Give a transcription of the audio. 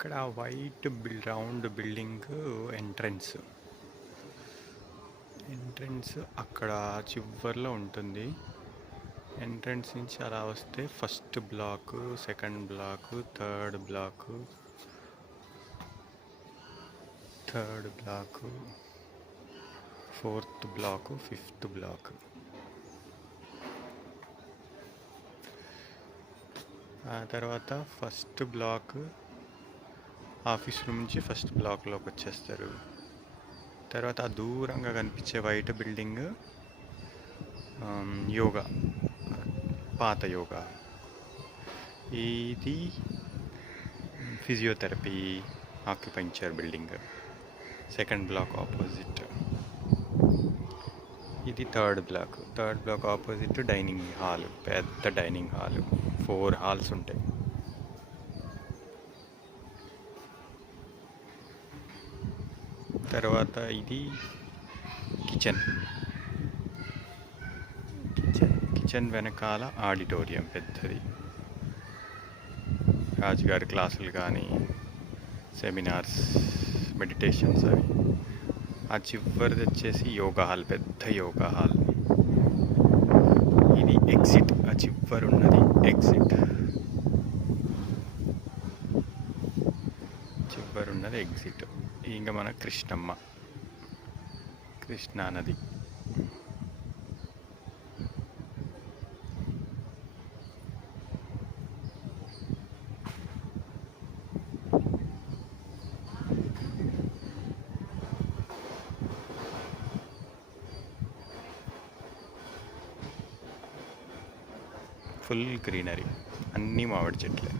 ఇక్కడ white round building entrance entrance అక్కడ చివర్లో ఉంటుంది. ఎంట్రన్స్ నుంచి అలా వస్తే first block, second block, third block, fourth block, fifth block. ఆ తర్వాత ఫస్ట్ బ్లాక్ ఆఫీస్ రూమ్ నుంచి ఫస్ట్ బ్లాక్లోకి వచ్చేస్తారు. తర్వాత ఆ దూరంగా కనిపించే వైట్ బిల్డింగ్ యోగా, పాత యోగా. ఇది physiotherapy, acupuncture building, second block opposite. ఇది third block opposite dining hall, పెద్ద డైనింగ్ హాల్, 4 హాల్స్ ఉంటాయి. తర్వాత ఇది కిచెన్ వెనకాల ఆడిటోరియం పెద్దది. రాజుగారి క్లాసులు కానీ, సెమినార్స్, మెడిటేషన్స్ అవి. ఆ చివరిది వచ్చేసి యోగా హాల్, పెద్ద యోగా హాల్. ఇది ఎగ్జిట్, ఆ చివరి ఉన్నది ఎగ్జిట్. ఇంకా మన కృష్ణా నది. ఫుల్ గ్రీనరీ, అన్నీ మామిడి చెట్లే.